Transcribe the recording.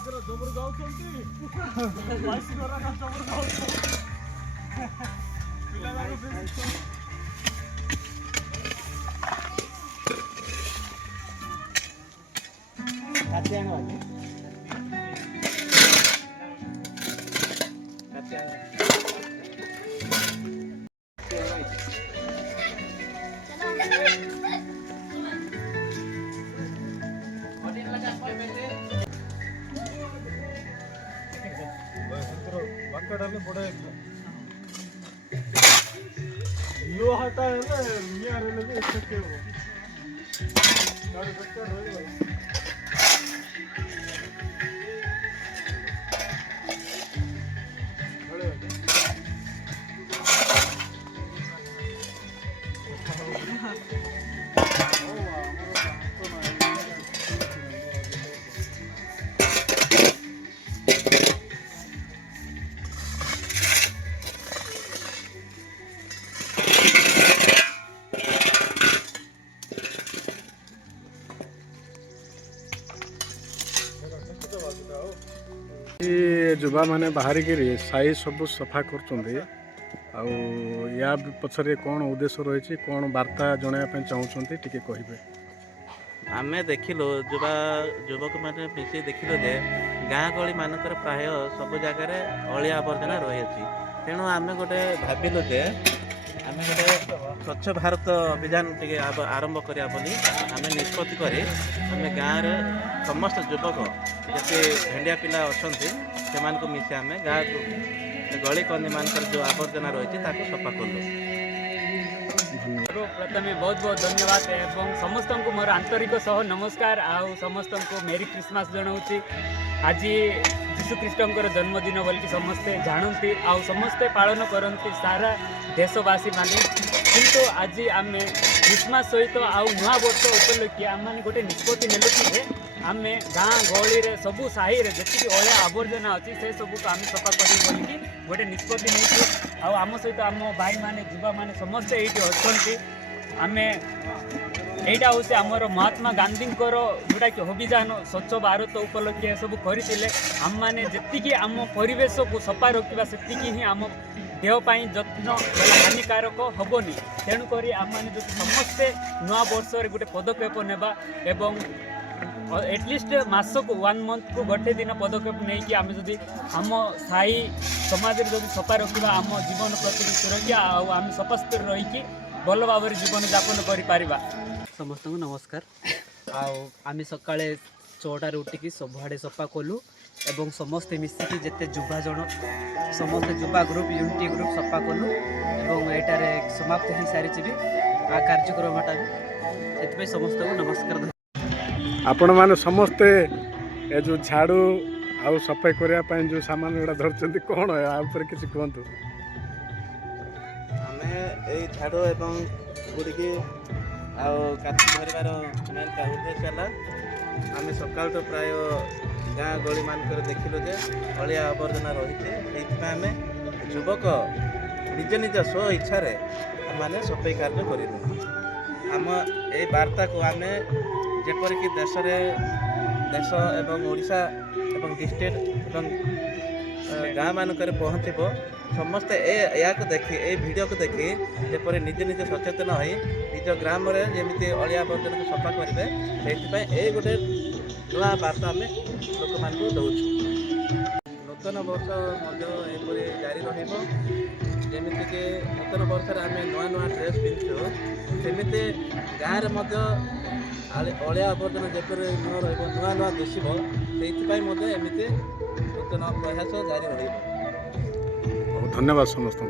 ଜବର ଗାଉଛନ୍ତି ବାଇଶ ଘର ଜବର ଗାଉଛନ୍ତି ପିଲାମାନେ କାଟି ଆଣ ବାକି କାଟି ଆଣ ବାଙ୍କଡାଲେ ବଡ लो हटा है नियर ले भी सकते हो गाड़ी बेकार रही युवा मैंने बाहरिक साई सब सफा कर या पछरे कौन उद्देश्य रही कौन वार्ता जनवाई चाहते टी कहे आम देखिलु युवक मैंने मिसे देखिलु जे गाँ गली मानकर प्राय सब जगार अलिया आवर्जना रही तेणु आम गोटे भाविलु जे आम गोटे स्वच्छ भारत अभियान टे आरंभ करा बोली आम निष्पत्ति करी आम गाँव समस्त युवक जैसे भेंडिया पिला अच्छा से मिसे आम गाँ गली कंदी मानकर जो आवर्जना रही सफा कलु। प्रथम बहुत बहुत धन्यवाद एवं समस्त को मोर आंतरिक सह नमस्कार आउ समस्त को मेरी क्रिसमस जनाऊँगी। आज जीशुख्रीष्ट जन्मदिन बोल समस्ते जानती आउ समस्ते पालन करती सारा देशवासी माने किंतु आज आम क्रिसमस सहित आउ नुआ वर्ष उपलक्षे आम मैंने गोटे निष्पत्ति नेलु कि आम गाँ गहली सबू साही जी अलिया आवर्जना अच्छी से सबू आम सफा कर गोटे निष्पत्ति नहीं आम सहित आम भाई माने युवा माने समस्ते ये अच्छा आम यहाँ हूँ आमर महात्मा गांधी जोटा कि अभियान स्वच्छ भारत उपलक्षे सब करते आम मैंने जी आम परिवेश को सफा रखा से ही आम देहपाई जत्न हानिकारक हेनी तेणुक आम मैंने जो समस्ते नुआ वर्ष गोटे पदक्षेप नेबा एवं एटलिस्ट मास को 1 मंथ को गोटे दिन पदक्षेप नहीं कि आम जदि आम साई समाज जब सफा रखा आम जीवन प्रति सुरक्षा आम सफास्तर रहीकि भल भाव जीवन यापन कर समस्त को नमस्कार आम सका 6टार उठिकी सबुआड़े सफा कलु एवं समस्ते मिसिकी जिते युवा जन समस्त युवा ग्रुप यूनिटी ग्रुप सफा कलु एवं एटार समाप्त हो सारी भी आ कार्यक्रमटा भी से समस्त को नमस्कार। आपण मैंने समस्ते ए जो झाड़ू आउ सफाई करने जो सामान गुड़ा धरते कौन है किसी कहतु आम ये झाड़ू एवं गुड़ी धरबार मेन उद्देश्य है आम सका तो प्राय गाँ गली मानक देखिलु जे अलिया आवर्जना रही आम युवक निज निज स्व इच्छा मैंने सफाई कार्य करूँ आम ये वार्ता को आम जेपरिक देश एवं ओडिशा एवं डिस्ट्रिक्ट एवं गाँ मानक पहुँचब समस्ते या देखी ये वीडियो को देखी जेपरी निज निज सचेतन हो निज ग्राम जमी अलिया आवर्जना को सफा करेंगे से गोटे नुआ वार्ता आम लोक मान दौचु नूतन वर्ष एपरी जारी रमितिक नूतन वर्ष आम नुआ नुआ ड्रेस पिंधु सेमती गाँव में अलिया आवर्जना जपर नुआ नुआ नुआ दिशब से एमती नूतन प्रयास जारी रही। धन्यवाद समस्त।